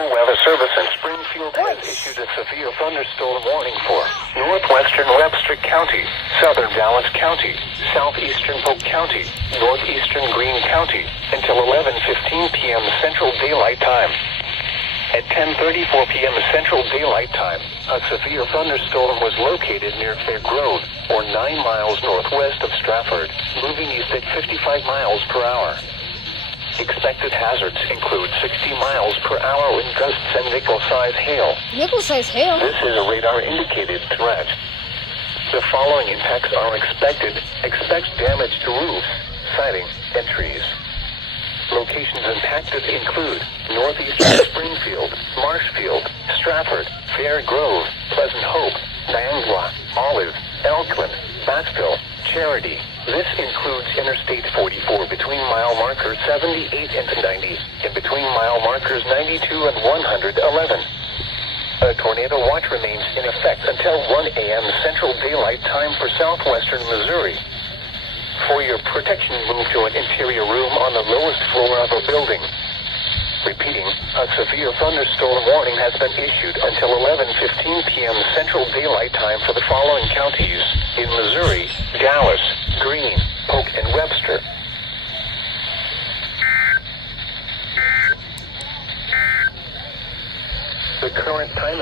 National Weather Service in Springfield has issued a severe thunderstorm warning for northwestern Webster County, southern Dallas County, southeastern Polk County, northeastern Greene County, until 11:15 p.m. Central Daylight Time. At 10:34 p.m. Central Daylight Time, a severe thunderstorm was located near Fair Grove, or 9 miles northwest of Stratford, moving east at 55 miles per hour. Expected hazards include 60 miles per hour wind gusts and nickel-size hail. Nickel-size hail? This is a radar-indicated threat. The following impacts are expected. Expect damage to roofs, siding, and trees. Locations impacted include northeastern Springfield, Marshfield, Stratford, Fair Grove, Pleasant Hope, Niangua, Olive, Elkland, Battsville, Charity. This includes Interstate 44 between mile markers 78 and 90, and between mile markers 92 and 111. A tornado watch remains in effect until 1 a.m. Central Daylight Time for southwestern Missouri. For your protection, move to an interior room on the lowest floor of a building. Repeating, a severe thunderstorm warning has been issued until 11:15 p.m. Central Daylight Time for the following counties in Missouri: Dallas, Greene, Polk, and Webster. The current time